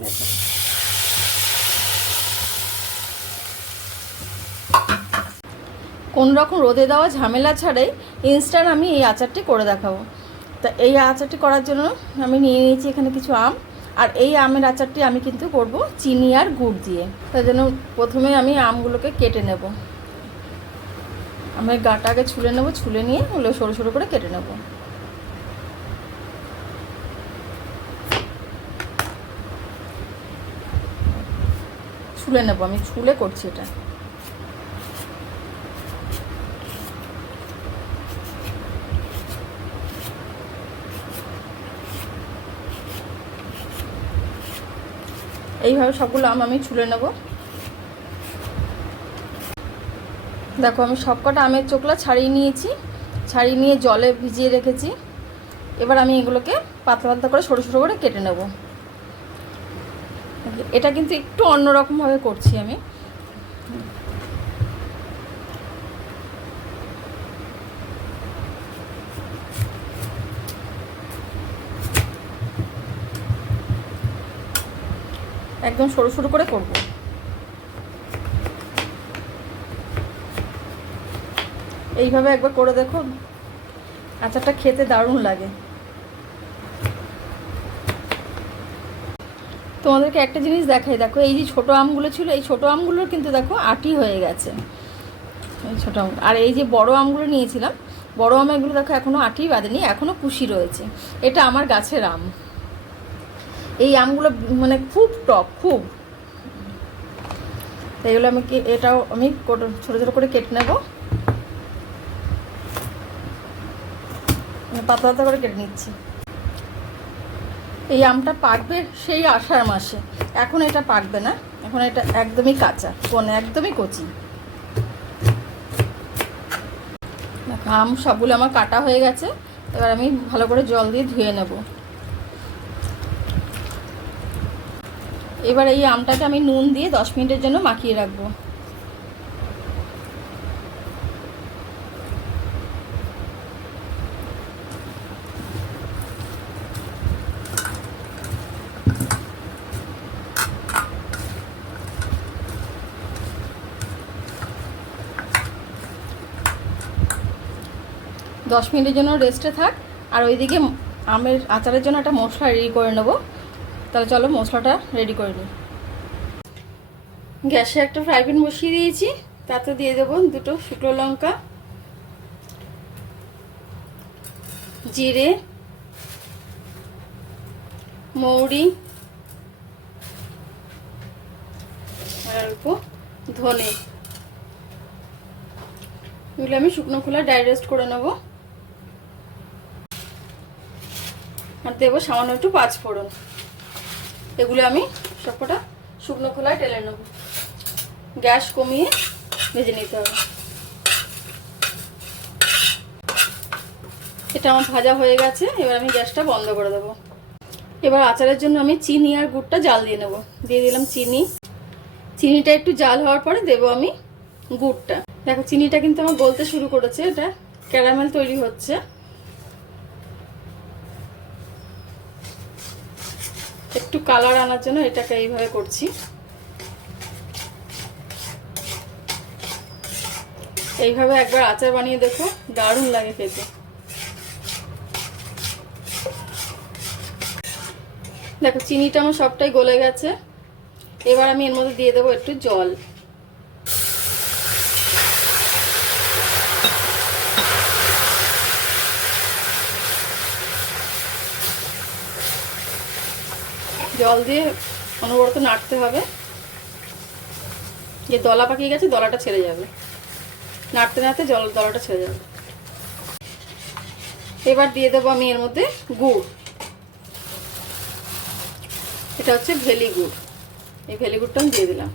দেখো কোন রকম রোদে দেওয়া ঝামেলা ছাড়াই ইনস্ট্যান্ট আমি এই আচারটি করে দেখাবো। তা এই আচারটি করার জন্য আমি নিয়ে নিয়েছি এখানে কিছু আম। আর এই আমের আচারটি আমি কিন্তু করব চিনি আর গুড় দিয়ে। তার জন্য প্রথমে আমি আমগুলোকে কেটে নেব। আমি গাটা আগে ছুলে নেব, ছুলে নিয়ে ওগুলো সরু সরু করে কেটে নেব। ছুলে নেব, আমি ছুলে করছি এটা। এইভাবে সবগুলো আম আমি ছুলে নেব। দেখো, আমি সবকটা আমের চোখলা ছাড়িয়ে নিয়েছি, ছাড়িয়ে নিয়ে জলে ভিজিয়ে রেখেছি। এবার আমি এগুলোকে পাতলা পাতলা করে ছোটো ছোটো করে কেটে নেব। এটা কিন্তু একটু অন্যরকমভাবে করছি আমি। একদম সরু সরু করে করব। এইভাবে একবার করে দেখো আচারটা খেতে দারুণ লাগে। তোমাদেরকে একটা জিনিস দেখাই। দেখো, এই যে ছোটো আমগুলো ছিল, এই ছোটো আমগুলোর কিন্তু দেখো আটি হয়ে গেছে। এই ছোটো আম আর এই যে বড় আমগুলো নিয়েছিলাম, বড় আম এগুলো দেখো এখনও আটি বাঁধেনি এখনও কুশি রয়েছে। এটা আমার গাছের আম। এই আমগুলো মানে খুব টক, খুব। তো এগুলো আমি এটাও আমি ছোটো ছোটো করে কেটে নেব। পাতলা পাতলা করে কেটে নিচ্ছি। এই আমটা পাকবে সেই আষাঢ় মাসে। এখন এটা পাকবে না। এখন এটা একদমই কাঁচা, কোন একদমই কচি। আম সবগুলো আমার কাটা হয়ে গেছে। এবার আমি ভালো করে জল দিয়ে ধুয়ে নেব। এবার এই আমটাকে আমি নুন দিয়ে দশ মিনিটের জন্য মাখিয়ে রাখব। দশ মিনিটের জন্য রেস্টে থাক, আর ওইদিকে আমের আচারের জন্য একটা মশলা রেডি করে নেব। তাহলে চলো মশলাটা রেডি করে নিই। গ্যাসে একটা ফ্রাই প্যান বসিয়ে দিয়েছি, তাতে দিয়ে দেবো দুটো শুকনো লঙ্কা, জিরে, মৌরি অল্প ধনে। এগুলো আমি শুকনো খোলা ডাইরেস্ট করে নেব। আর দেবো সামান্য একটু পাঁচ ফোড়ন। এগুলো আমি সবকটা শুকনো খোলায় টেলে নেব। গ্যাস কমিয়ে ভেজে নিতে হবে। এটা আমার ভাজা হয়ে গেছে, এবার আমি গ্যাসটা বন্ধ করে দেবো। এবার আচারের জন্য আমি চিনি আর গুড়টা জাল দিয়ে নেব। দিয়ে দিলাম চিনি। চিনিটা একটু জাল হওয়ার পরে দেবো আমি গুড়টা। দেখো, চিনিটা কিন্তু আমার গলতে শুরু করেছে, এটা ক্যারামেল তৈরি হচ্ছে। একটু কালার আনার জন্য এটাকে এইভাবে করছি। এইভাবে একবার আচার বানিয়ে দেখো, দারুণ লাগে খেতে। দেখো, চিনিটা আমার সবটাই গলে গেছে। এবার আমি এর মধ্যে দিয়ে দেবো একটু জল। জল দিয়ে অনবরত নাড়তে হবে। যে দলা পাকিয়ে গেছে, দলাটা ছেড়ে যাবে। নাড়তে নাড়তে জল, দলাটা ছেড়ে যাবে। এবার দিয়ে দেবো আমি এর মধ্যে গুড়। এটা হচ্ছে ভেলি গুড়। এই ভেলি গুড়টা আমি দিয়ে দিলাম।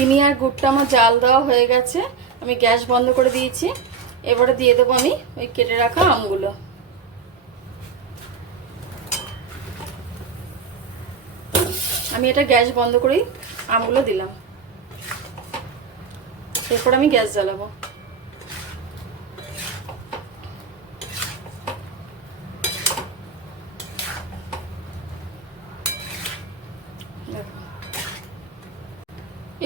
চিনি আর গুড়টা আমার জাল দেওয়া হয়ে গেছে। আমি গ্যাস বন্ধ করে দিয়েছি। এবারে দিয়ে দেবো আমি ওই কেটে রাখা আমগুলো। আমি এটা গ্যাস বন্ধ করেই আমগুলো দিলাম। এরপর আমি গ্যাস জ্বালাবো।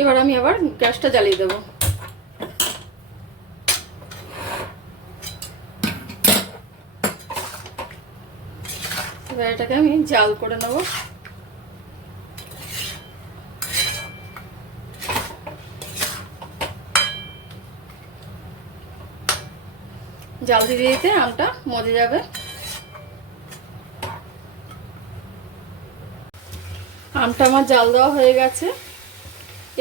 এবার আমি আবার গ্যাসটা জ্বালিয়ে দেবো। এবার এটাকে আমি জাল করে নেব। জাল দিয়ে দিতে আমটা মজে যাবে। আমটা আমার জাল দেওয়া হয়ে গেছে।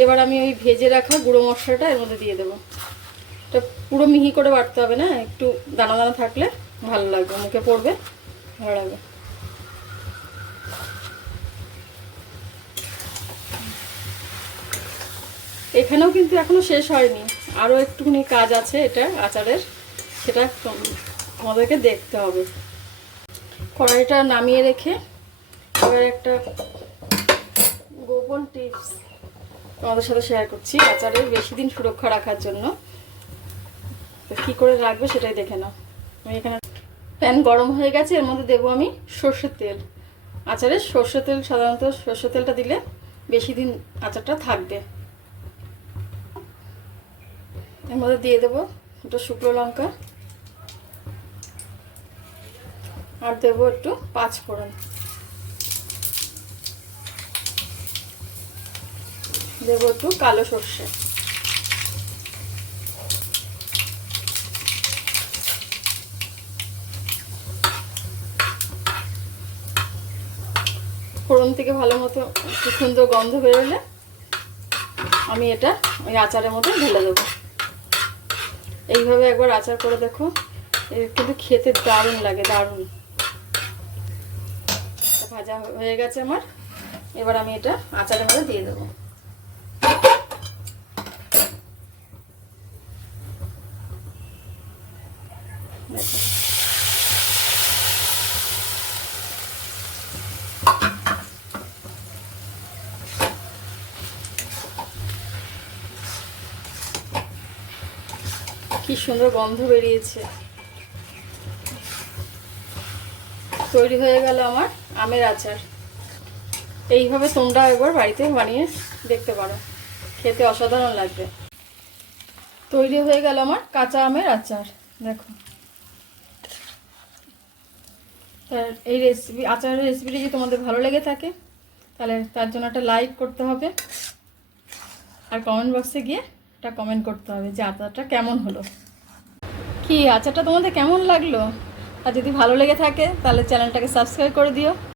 এবার আমি ওই ভেজে রাখা গুঁড়ো মশলাটা এর মধ্যে দিয়ে দেবো। এটা পুরো মিহি করে বাটতে হবে না, একটু দানা দানা থাকলে ভালো লাগবে, মুখে পড়বে, ভালো লাগবে। এখানেও কিন্তু এখনও শেষ হয়নি, আরও একটুখানি কাজ আছে এটা, আচারের, সেটা আমাদেরকে দেখতে হবে। কড়াইটা নামিয়ে রেখে এবার একটা গোপন টিপস তোমাদের সাথে শেয়ার করছি আচারের বেশি দিন সুরক্ষা রাখার জন্য। তো কী করে রাখবে সেটাই দেখে নাও। আমি এখানে প্যান গরম হয়ে গেছে, এর মধ্যে দেবো আমি সর্ষের তেল। আচারে সর্ষের তেল, সাধারণত সর্ষের তেলটা দিলে বেশি দিন আচারটা থাকবে। এর মধ্যে দিয়ে দেবো একটু শুকনো লঙ্কা। আর দেবো একটু পাঁচ ফোড়ন দেবো একটু কালো সর্ষে। ফোড়ন থেকে ভালো মতো একটু সুন্দর গন্ধ বেরোলে আমি এটা ওই আচারের মধ্যে ঢেলে দেবো। এইভাবে একবার আচার করে দেখো কিন্তু খেতে দারুণ লাগে, দারুণ। ভাজা হয়ে গেছে আমার। এবার আমি এটা আচারের মধ্যে দিয়ে দেবো দেখো। কি সুন্দর গন্ধ বেরিয়েছে। তৈরি হয়ে গেল আমার আমের আচার। এইভাবে তোমরা একবার বাড়িতে বানিয়ে দেখতে পারো। খেতে অসাধারণ লাগবে। তৈরি হয়ে গেল আমার কাঁচা আমের আচার। দেখো। এই রেসিপি আচারের রেসিপিটি যদি তোমাদের ভালো লেগে থাকে, তাহলে তার জন্য একটা লাইক করতে হবে। আর কমেন্ট বক্সে গিয়ে একটা কমেন্ট করতে হবে যে আচারটা কেমন হলো। কি, আচারটা তোমাদের কেমন লাগল? আর যদি ভালো লেগে থাকে, তাহলে চ্যানেলটাকে সাবস্ক্রাইব করে দিও।